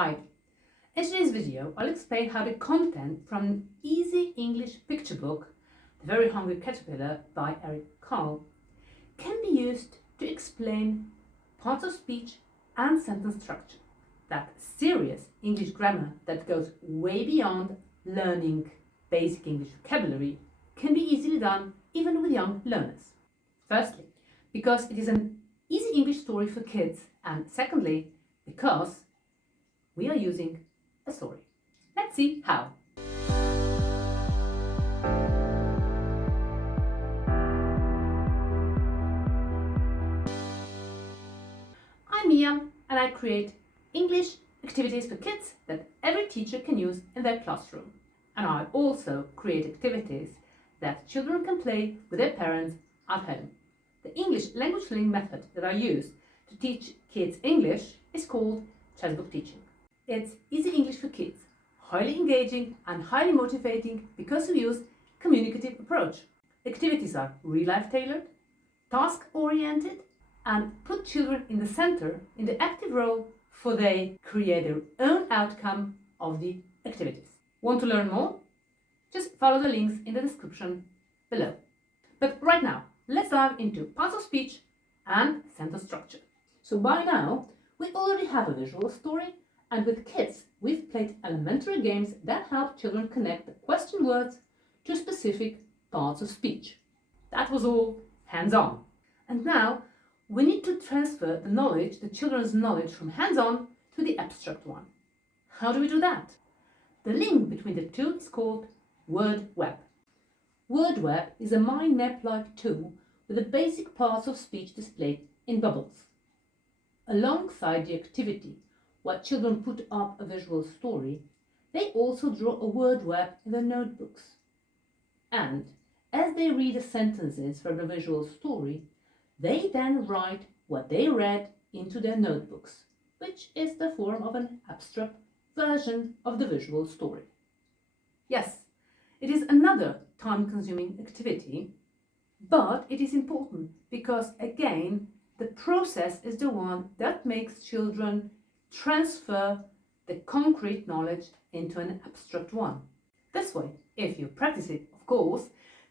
Hi, in today's video I'll explain how the content from an easy English picture book, The Very Hungry Caterpillar by Eric Carle, can be used to explain parts of speech and sentence structure. That serious English grammar that goes way beyond learning basic English vocabulary can be easily done even with young learners. Firstly, because it is an easy English story for kids, and secondly, because we are using a story. Let's see how. I'm Mia and I create English activities for kids that every teacher can use in their classroom. And I also create activities that children can play with their parents at home. The English language learning method that I use to teach kids English is called ChestBook teaching. It's easy English for kids, highly engaging and highly motivating because we use communicative approach. Activities are real-life tailored, task-oriented, and put children in the center in the active role for they create their own outcome of the activities. Want to learn more? Just follow the links in the description below. But right now, let's dive into parts of speech and sentence structure. So by now, we already have a visual story, and with kids, we've played elementary games that help children connect the question words to specific parts of speech. That was all hands-on. And now, we need to transfer the knowledge, the children's knowledge from hands-on to the abstract one. How do we do that? The link between the two is called word web. Word web is a mind map-like tool with the basic parts of speech displayed in bubbles. Alongside the activity, where children put up a visual story, they also draw a word web in their notebooks. And as they read the sentences from the visual story, they then write what they read into their notebooks, which is the form of an abstract version of the visual story. Yes, it is another time-consuming activity, but it is important because, again, the process is the one that makes children transfer the concrete knowledge into an abstract one. This way, if you practice it, of course,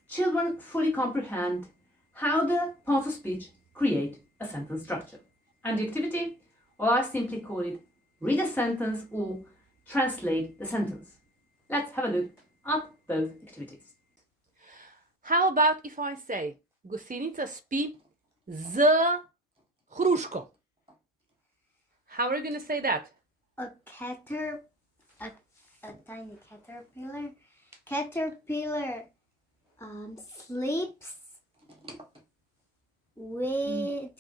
children fully comprehend how the parts of speech create a sentence structure. And the activity, well, I simply call it read a sentence or translate the sentence. Let's have a look at both activities. How about if I say Гусениця спи за хрушко? How are you going to say that? A tiny caterpillar sleeps with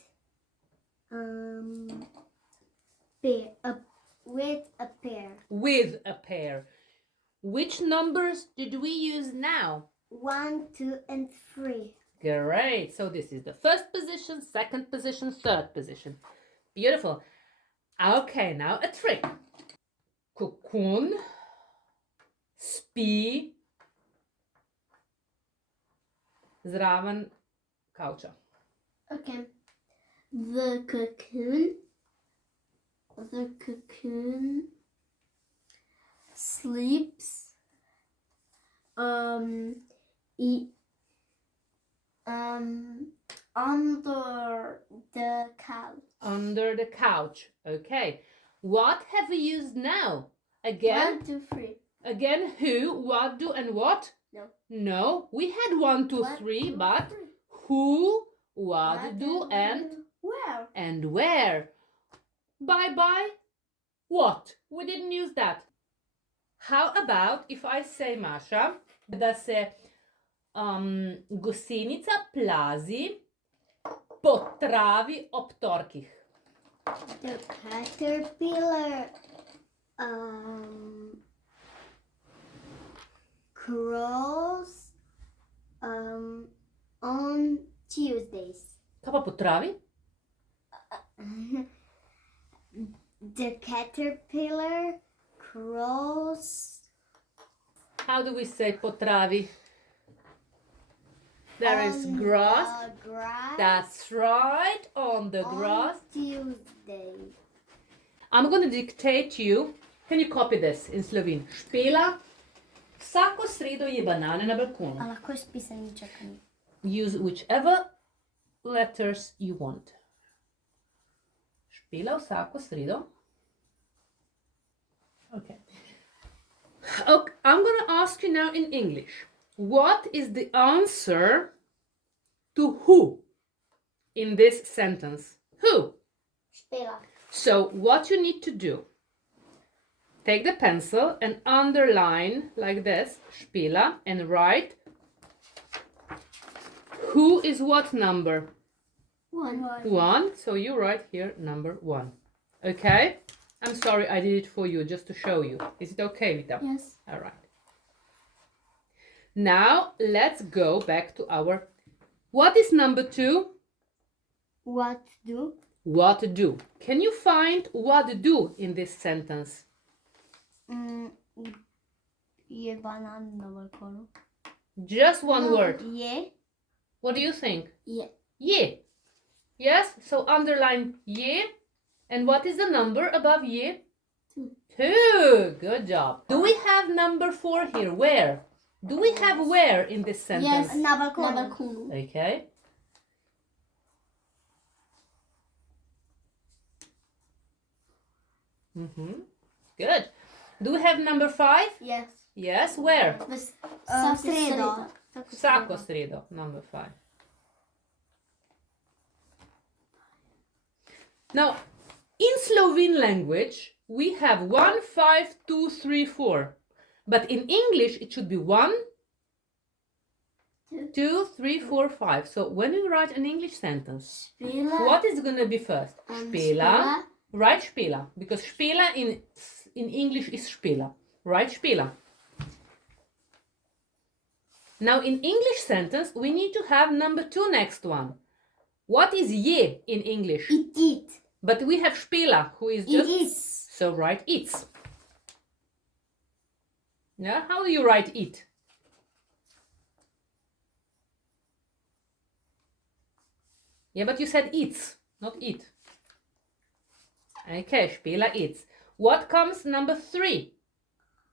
a pear. With a pair. Which numbers did we use now? 1, 2, and 3. Great. So this is the first position, second position, third position. Beautiful. Okay, now a trick. Cocoon, spí, zraven kauča. Okay. The cocoon sleeps under the couch. Under the couch. Okay. What have we used now? Again? 1, 2, 3. Again, who, what, do, and what? No. No. We had 1, 2, 3, but who, what, do, and where? and where. Bye. What? We didn't use that. How about if I say, Masha, da se gusenica plazi po travi ob torkih. The caterpillar crawls on Tuesdays. Kaj pa po travi? The caterpillar crawls. How do we say po travi? There is on grass. the grass That's right, on the on grass. Tuesday. I'm going to dictate to you. Can you copy this in Slovene? Špela, vsako sredo je banane na balkonu. A lahko s pisanim čakanjem. Use whichever letters you want. Špela vsako sredo. Okay. Okay, I'm going to ask you now in English. What is the answer to who in this sentence? Who? Špela. So what you need to do, take the pencil and underline like this, Špela, and write who is what number? 1. 1. So you write here number 1. Okay? I'm sorry I did it for you just to show you. Is it okay, Vita? Yes. All right. Now let's go back to our... What is number 2? What do? What do. Can you find what do in this sentence? Je banan na balkonu. Just one word. Je. What do you think? Je. Ye. Yes? So underline ye. And what is the number above ye? 2. 2. Good job. Do we have number 4 here? Where? Do we have where in this sentence? Yes, na balkonu. Okay. Good. Do we have number 5? Yes. Yes. Where? Sredo. Vsako sredo. Number 5. Now, in Slovene language, we have 1, 5, 2, 3, 4. But in English, it should be 1, 2, 3, 4, 5. So when we write an English sentence, Špela. what is going to be first? Špela. Write Špela. Because Špela in English is Špela. Write Špela. Now in English sentence, we need to have number 2 next one. What is je in English? It. But we have Špela, who is just... It is. So write it's. Yeah, how do you write it? Yeah, but you said it's, not it. Okay, Špela it's. What comes number 3?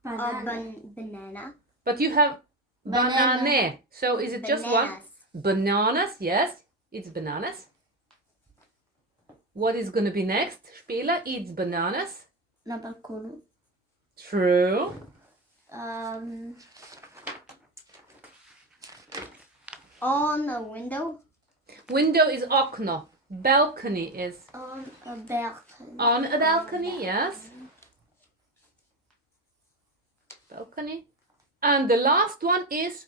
Banana. But you have banane. So is it just one? Bananas, yes, it's bananas. What is going to be next? Špela eats bananas. Na balkonu. True. On a window. Window is okno. Balcony is On a balcony. on a balcony, yes. Balcony. And the last one is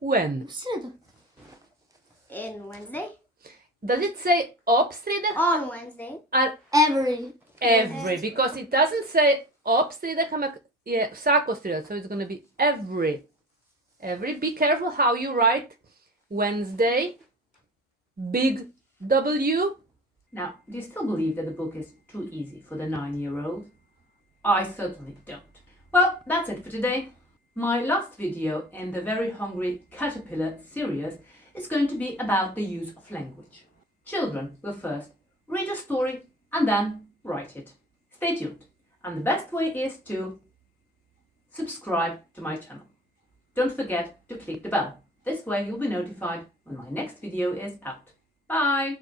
when. Sredo. In Wednesday. Does it say ob sreda? On Wednesday. Every. Every. Because it doesn't say ob sreda, yeah, vsako sredo. So it's going to be every. Every. Be careful how you write Wednesday. Big W. Now, do you still believe that the book is too easy for the 9-year-old? I certainly don't. Well, that's it for today. My last video in the Very Hungry Caterpillar series is going to be about the use of language. Children will first read a story and then write it. Stay tuned. And the best way is to subscribe to my channel. Don't forget to click the bell. This way you'll be notified when my next video is out. Bye!